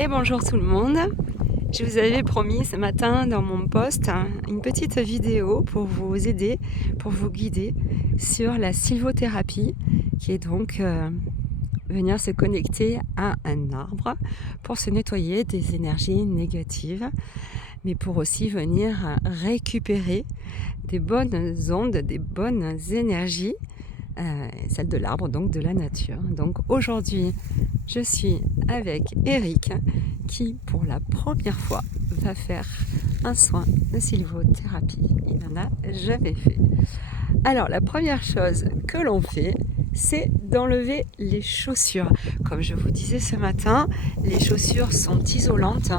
Et bonjour tout le monde. Je vous avais promis ce matin dans mon post une petite vidéo pour vous aider, pour vous guider sur la sylvothérapie, qui est donc venir se connecter à un arbre pour se nettoyer des énergies négatives, mais pour aussi venir récupérer des bonnes ondes, des bonnes énergies, celles de l'arbre, donc de la nature. Donc aujourd'hui, je suis avec Eric qui, pour la première fois, va faire un soin de sylvothérapie. Il n'en a jamais fait. Alors, la première chose que l'on fait, c'est d'enlever les chaussures. Comme je vous disais ce matin, les chaussures sont isolantes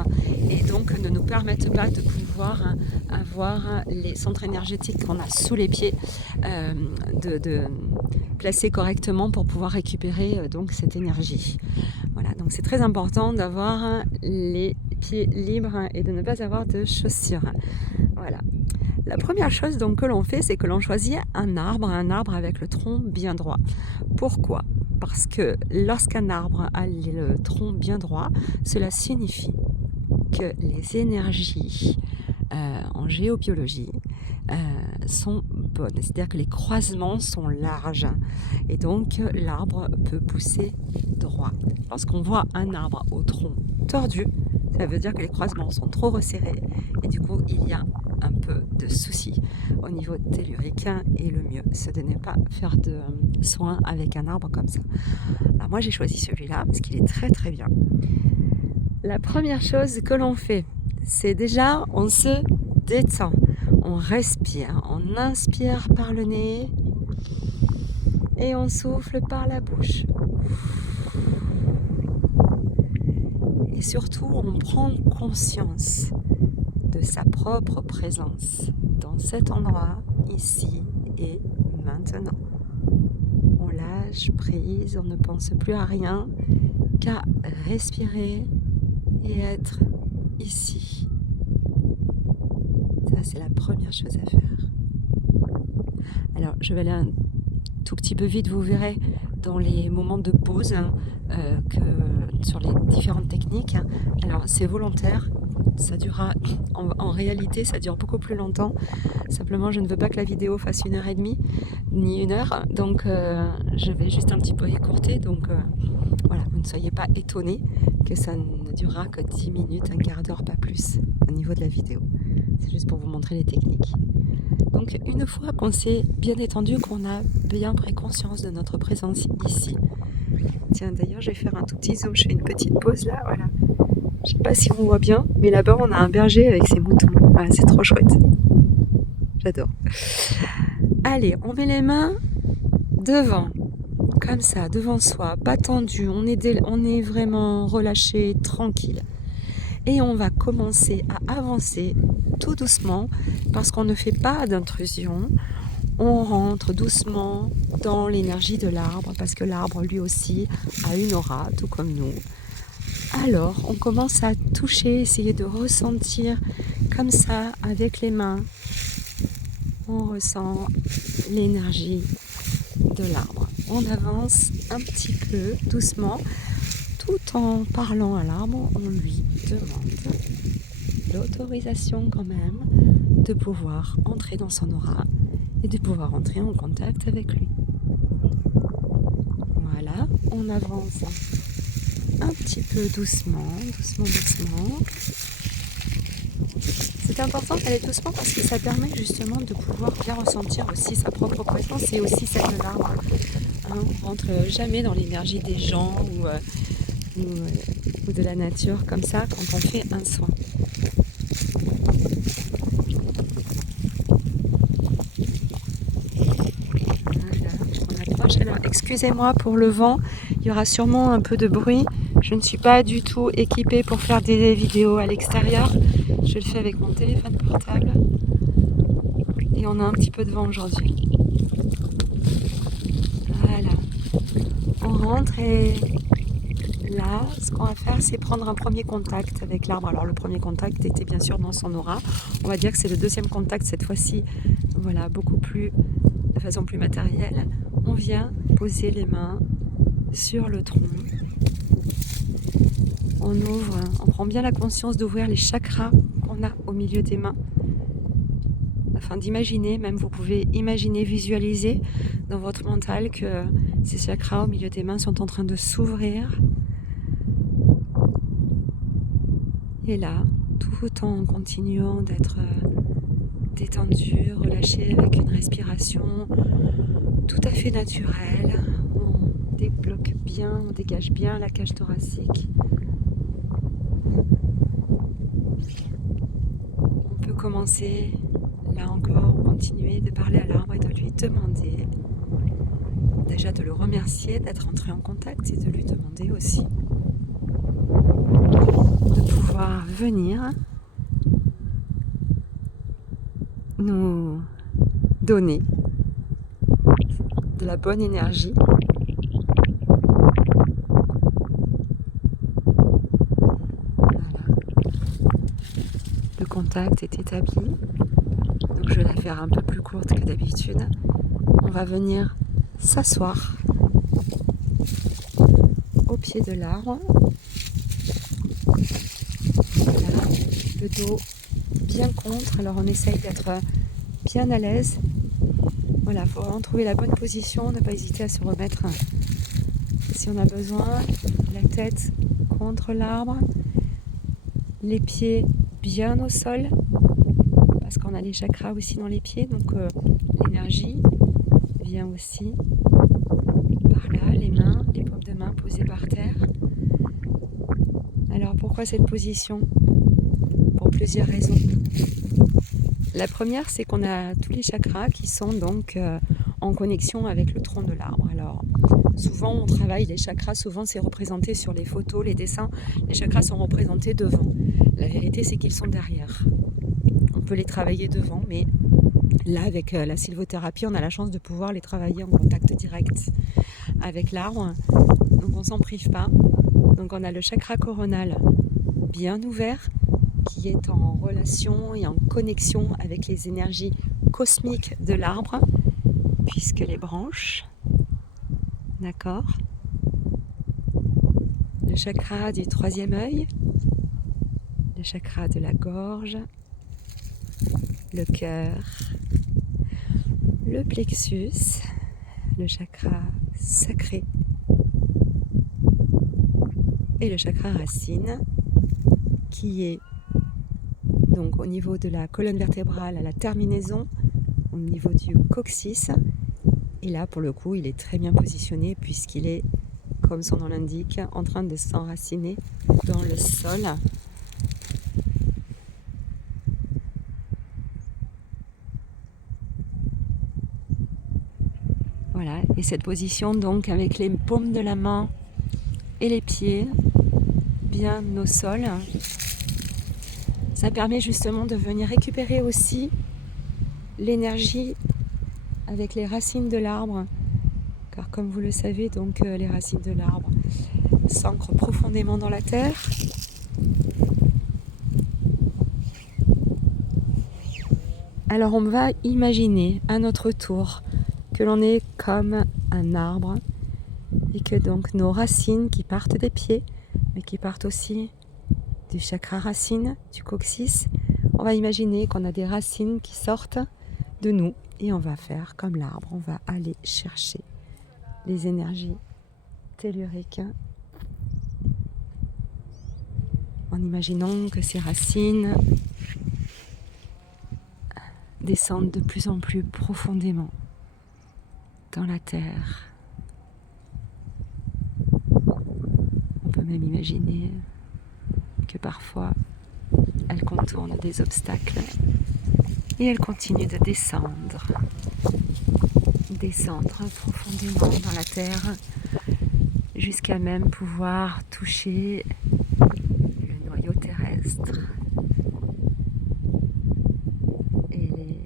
et donc ne nous permettent pas de pouvoir avoir les centres énergétiques qu'on a sous les pieds de placer correctement pour pouvoir récupérer donc cette énergie. Voilà, donc c'est très important d'avoir les pieds libres et de ne pas avoir de chaussures. Voilà. La première chose donc que l'on fait, c'est que l'on choisit un arbre avec le tronc bien droit. Pourquoi ? Parce que lorsqu'un arbre a le tronc bien droit, cela signifie que les énergies en géobiologie sont bonnes, c'est-à-dire que les croisements sont larges et donc l'arbre peut pousser droit. Lorsqu'on voit un arbre au tronc tordu, ça veut dire que les croisements sont trop resserrés et du coup il y a un peu de soucis au niveau tellurique et le mieux c'est de ne pas faire de soins avec un arbre comme ça. Alors moi j'ai choisi celui-là parce qu'il est très très bien. La première chose que l'on fait, c'est déjà on se détend, on respire, on inspire par le nez et on souffle par la bouche. Et surtout, on prend conscience de sa propre présence dans cet endroit, ici et maintenant. On lâche prise, on ne pense plus à rien qu'à respirer et être ici. Ça, c'est la première chose à faire. Alors, je vais aller un tout petit peu vite, vous verrez dans les moments de pause sur les différentes techniques. Alors, c'est volontaire. Ça durera, en réalité, ça dure beaucoup plus longtemps. Simplement, je ne veux pas que la vidéo fasse 1h30 ni 1 heure. Donc, je vais juste un petit peu écourter. Donc, voilà, vous ne soyez pas étonnés que ça ne durera que 10 minutes, un quart d'heure, pas plus, au niveau de la vidéo. C'est juste pour vous montrer les techniques. Donc, une fois qu'on s'est bien détendu, qu'on a bien pris conscience de notre présence ici. Tiens, d'ailleurs, je vais faire un tout petit zoom. Je fais une petite pause là, voilà. Je sais pas si on voit bien, mais là-bas, on a un berger avec ses moutons. Voilà, c'est trop chouette. J'adore. Allez, on met les mains devant, comme ça, devant soi, pas tendu. On est vraiment relâché, tranquille. Et on va commencer à avancer tout doucement parce qu'on ne fait pas d'intrusion. On rentre doucement dans l'énergie de l'arbre parce que l'arbre lui aussi a une aura, tout comme nous. Alors on commence à toucher, essayer de ressentir comme ça avec les mains. On ressent l'énergie de l'arbre. On avance un petit peu doucement tout en parlant à l'arbre. On lui demande l'autorisation quand même de pouvoir entrer dans son aura et de pouvoir entrer en contact avec lui. Voilà, on avance un petit peu doucement. C'est important d'aller doucement parce que ça permet justement de pouvoir bien ressentir aussi sa propre présence et aussi celle de l'arbre. On ne rentre jamais dans l'énergie des gens ou de la nature comme ça quand on fait un soin. Alors, excusez-moi pour le vent, il y aura sûrement un peu de bruit. Je ne suis pas du tout équipée pour faire des vidéos à l'extérieur. Je le fais avec mon téléphone portable. Et on a un petit peu de vent aujourd'hui. Voilà. On rentre et là, ce qu'on va faire, c'est prendre un premier contact avec l'arbre. Alors le premier contact était bien sûr dans son aura. On va dire que c'est le deuxième contact cette fois-ci. Voilà, de façon plus matérielle. On vient poser les mains sur le tronc. On on prend bien la conscience d'ouvrir les chakras qu'on a au milieu des mains, afin d'imaginer, même vous pouvez imaginer, visualiser dans votre mental que ces chakras au milieu des mains sont en train de s'ouvrir. Et là, tout en continuant d'être détendu, relâché avec une respiration tout à fait naturelle, on débloque bien, on dégage bien la cage thoracique. On peut commencer, là encore, continuer de parler à l'arbre et de lui demander, déjà de le remercier d'être entré en contact et de lui demander aussi de pouvoir venir nous donner de la bonne énergie. Voilà. Le contact est établi, donc je vais la faire un peu plus courte que d'habitude. On va venir s'asseoir au pied de l'arbre. Voilà, le dos bien contre, alors on essaye d'être bien à l'aise. Voilà, il faut vraiment trouver la bonne position, ne pas hésiter à se remettre si on a besoin. La tête contre l'arbre, les pieds bien au sol, parce qu'on a les chakras aussi dans les pieds, donc l'énergie vient aussi par là, les mains, les paumes de main posées par terre. Alors pourquoi cette position ? Pour plusieurs raisons. La première, c'est qu'on a tous les chakras qui sont donc en connexion avec le tronc de l'arbre. Alors, souvent, on travaille les chakras, souvent c'est représenté sur les photos, les dessins, les chakras sont représentés devant. La vérité, c'est qu'ils sont derrière. On peut les travailler devant, mais là, avec la sylvothérapie, on a la chance de pouvoir les travailler en contact direct avec l'arbre. Donc, on ne s'en prive pas. Donc, on a le chakra coronal bien ouvert, qui est en relation et en connexion avec les énergies cosmiques de l'arbre, puisque les branches, d'accord, le chakra du troisième œil, le chakra de la gorge, le cœur, le plexus, le chakra sacré et le chakra racine, qui est donc au niveau de la colonne vertébrale à la terminaison, au niveau du coccyx. Et là, pour le coup, il est très bien positionné puisqu'il est, comme son nom l'indique, en train de s'enraciner dans le sol. Voilà, et cette position donc avec les paumes de la main et les pieds bien au sol, ça permet justement de venir récupérer aussi l'énergie avec les racines de l'arbre, car comme vous le savez, donc les racines de l'arbre s'ancrent profondément dans la terre. Alors on va imaginer à notre tour que l'on est comme un arbre et que donc nos racines qui partent des pieds, mais qui partent aussi du chakra racine, du coccyx, on va imaginer qu'on a des racines qui sortent de nous et on va faire comme l'arbre, on va aller chercher les énergies telluriques en imaginant que ces racines descendent de plus en plus profondément dans la terre. On peut même imaginer que parfois elles contournent des obstacles et elles continuent de descendre profondément dans la terre jusqu'à même pouvoir toucher le noyau terrestre et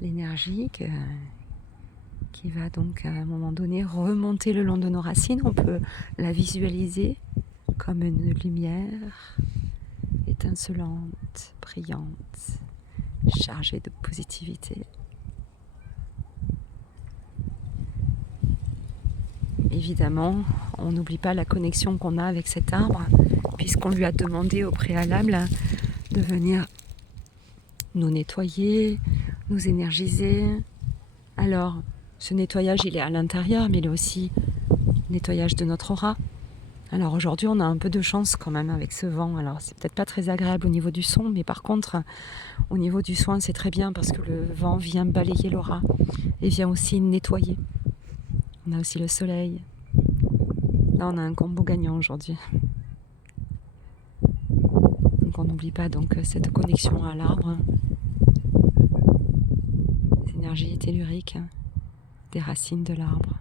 l'énergie qui va donc à un moment donné remonter le long de nos racines. On peut la visualiser comme une lumière étincelante, brillante, chargée de positivité. évidemment, on n'oublie pas la connexion qu'on a avec cet arbre, puisqu'on lui a demandé au préalable de venir nous nettoyer, nous énergiser. Alors, ce nettoyage, il est à l'intérieur, mais il est aussi nettoyage de notre aura. Alors aujourd'hui, on a un peu de chance quand même avec ce vent. Alors, c'est peut-être pas très agréable au niveau du son, mais par contre, au niveau du soin, c'est très bien parce que le vent vient balayer l'aura et vient aussi nettoyer. On a aussi le soleil. Là, on a un combo gagnant aujourd'hui. Donc, on n'oublie pas donc cette connexion à l'arbre, les énergies telluriques des racines de l'arbre.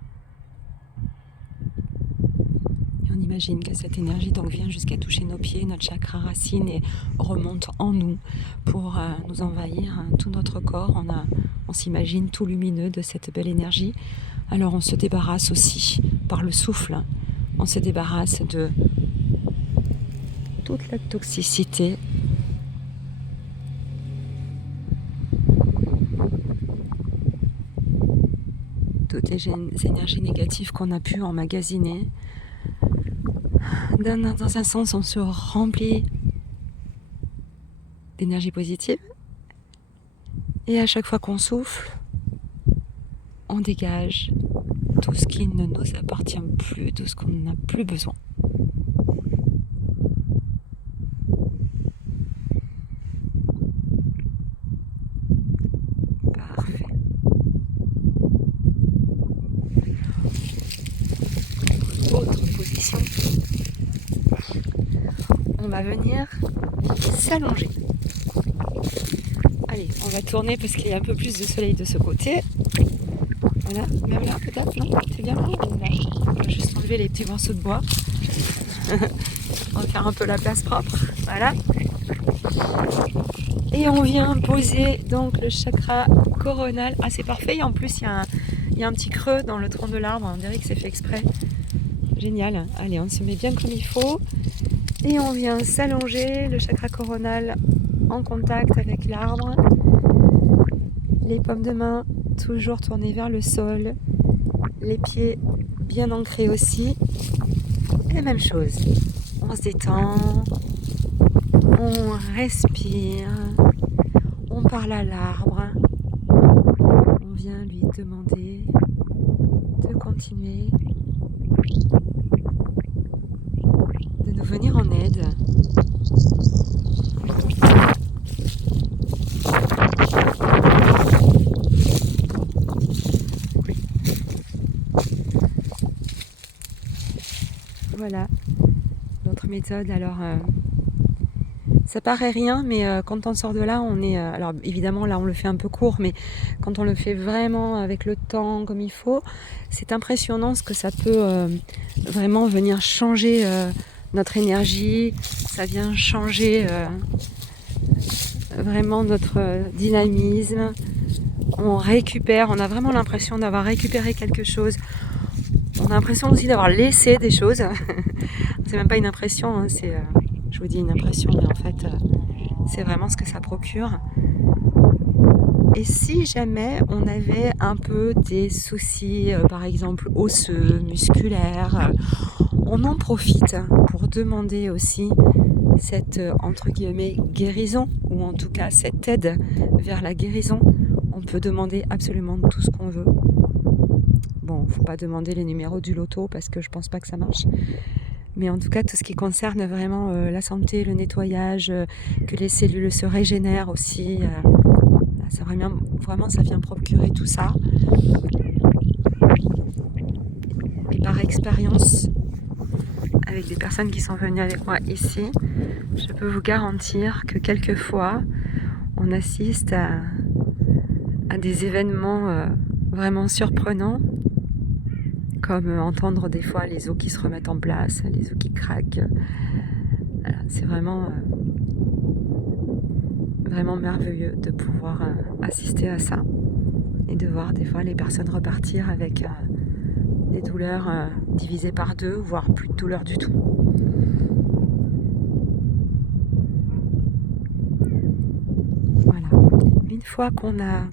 Et on imagine que cette énergie donc vient jusqu'à toucher nos pieds, notre chakra racine, et remonte en nous pour nous envahir tout notre corps. On s'imagine tout lumineux de cette belle énergie. Alors on se débarrasse aussi par le souffle. On se débarrasse de toute la toxicité, toutes les énergies négatives qu'on a pu emmagasiner. Dans un sens, on se remplit d'énergie positive, et à chaque fois qu'on souffle, on dégage tout ce qui ne nous appartient plus, tout ce qu'on n'a plus besoin. Parfait. Autre position. On va venir s'allonger. Allez, on va tourner parce qu'il y a un peu plus de soleil de ce côté. Voilà, même là peut-être, non? C'est bien là? On va juste enlever les petits morceaux de bois. On va faire un peu la place propre. Voilà. Et on vient poser donc le chakra coronal. Ah, c'est parfait. Et en plus, il y a un petit creux dans le tronc de l'arbre. On dirait que c'est fait exprès. Génial. Allez, on se met bien comme il faut. Et on vient s'allonger le chakra coronal en contact avec l'arbre. Les paumes de main toujours tournées vers le sol. Les pieds bien ancrés aussi. Et même chose. On se détend. On respire. On parle à l'arbre. On vient lui demander de continuer, de nous venir en aide. Voilà, notre méthode. Alors, ça paraît rien, mais quand on sort de là, on est... alors évidemment, là, on le fait un peu court, mais quand on le fait vraiment avec le temps, comme il faut, c'est impressionnant ce que ça peut vraiment venir changer notre énergie. Ça vient changer vraiment notre dynamisme. On récupère, on a vraiment l'impression d'avoir récupéré quelque chose. On a l'impression aussi d'avoir laissé des choses. C'est même pas une impression, hein, c'est... je vous dis une impression, mais en fait, c'est vraiment ce que ça procure. Et si jamais on avait un peu des soucis, par exemple osseux, musculaires, on en profite pour demander aussi cette, entre guillemets, guérison, ou en tout cas cette aide vers la guérison. On peut demander absolument tout ce qu'on veut. Bon, faut pas demander les numéros du loto parce que je pense pas que ça marche. Mais en tout cas, tout ce qui concerne vraiment la santé, le nettoyage, que les cellules se régénèrent aussi, ça vraiment, ça vient procurer tout ça. Et par expérience, avec des personnes qui sont venues avec moi ici, je peux vous garantir que quelquefois, on assiste à des événements vraiment surprenants, comme entendre des fois les os qui se remettent en place, les os qui craquent. Voilà, c'est vraiment merveilleux de pouvoir assister à ça et de voir des fois les personnes repartir avec des douleurs divisées par 2, voire plus de douleurs du tout. Voilà. Une fois qu'on a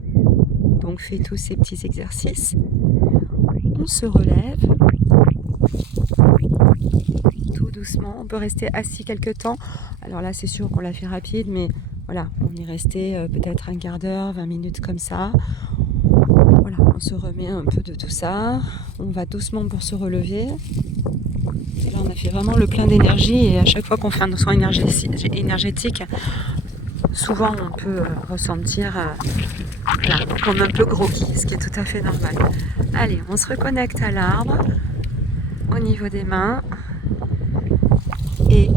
donc fait tous ces petits exercices, on se relève doucement. On peut rester assis quelques temps. Alors là, c'est sûr qu'on l'a fait rapide, mais voilà, on est resté peut-être un quart d'heure, 20 minutes comme ça. Voilà, on se remet un peu de tout ça. On va doucement pour se relever. Et là, on a fait vraiment le plein d'énergie et à chaque fois qu'on fait un soin énergétique, souvent on peut ressentir comme un peu groggy, ce qui est tout à fait normal. Allez, on se reconnecte à l'arbre au niveau des mains et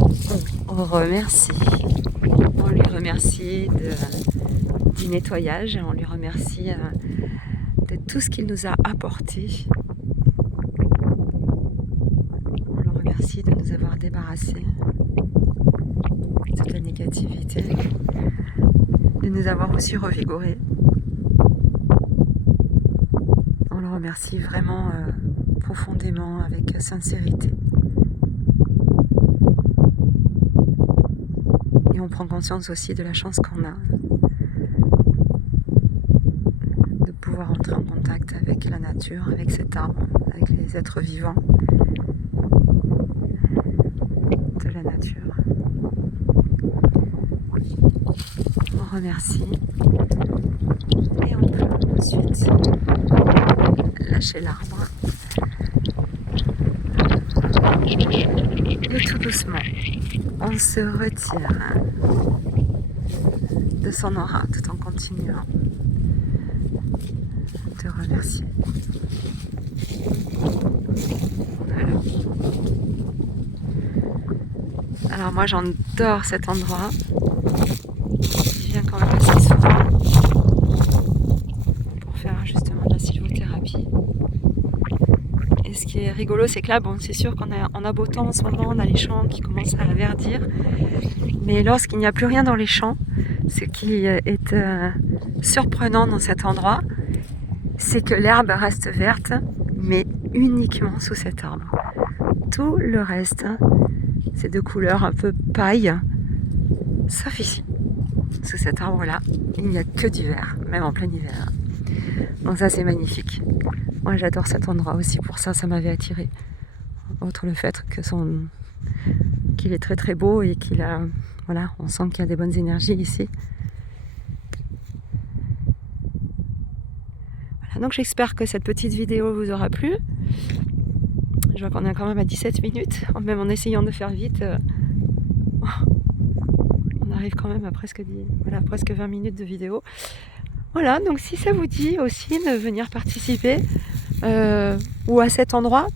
on remercie. On lui remercie du nettoyage, on lui remercie de tout ce qu'il nous a apporté. On le remercie de nous avoir débarrassés de toute la négativité, de nous avoir aussi revigorés. On le remercie vraiment profondément, avec sincérité. Et on prend conscience aussi de la chance qu'on a de pouvoir entrer en contact avec la nature, avec cet arbre, avec les êtres vivants de la nature. On remercie et on peut ensuite lâcher l'arbre et tout doucement on se retire de son aura tout en continuant de remercier. Voilà. Alors moi j'adore cet endroit. Je viens quand même assez souvent pour faire justement de la sylvothérapie. Et ce qui est rigolo, c'est que là, bon, c'est sûr qu'on a beau temps en ce moment, on a les champs qui commencent à verdir. Mais lorsqu'il n'y a plus rien dans les champs, ce qui est surprenant dans cet endroit, c'est que l'herbe reste verte, mais uniquement sous cet arbre. Tout le reste, c'est de couleur un peu paille, sauf ici. Sous cet arbre-là, il n'y a que du vert, même en plein hiver. Donc ça, c'est magnifique. Moi, j'adore cet endroit aussi, pour ça, ça m'avait attiré. Outre le fait qu'il est très très beau et qu'il a, voilà, on sent qu'il y a des bonnes énergies ici. Voilà, donc j'espère que cette petite vidéo vous aura plu. Je vois qu'on est quand même à 17 minutes, même en essayant de faire vite. On arrive quand même à presque 20 minutes de vidéo. Voilà, donc si ça vous dit aussi de venir participer ou à cet endroit,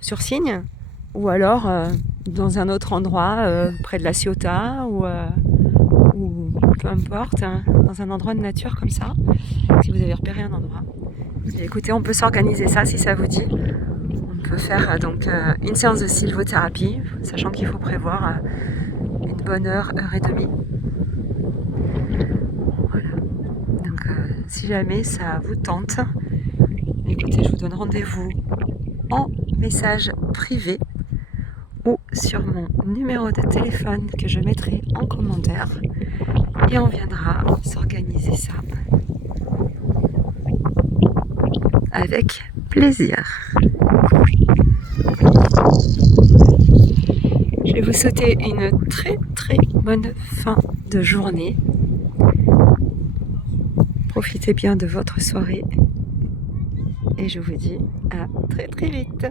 sur Signes, ou alors dans un autre endroit près de la Ciotat ou peu importe, hein, dans un endroit de nature comme ça, si vous avez repéré un endroit. Et écoutez, on peut s'organiser ça si ça vous dit. On peut faire donc une séance de sylvothérapie, sachant qu'il faut prévoir une bonne heure et demie. Voilà. Donc si jamais ça vous tente, écoutez, je vous donne rendez-vous en message privé ou sur mon numéro de téléphone que je mettrai en commentaire et on viendra s'organiser ça avec plaisir. Je vais vous souhaiter une très très bonne fin de journée. Profitez bien de votre soirée et je vous dis à très très vite.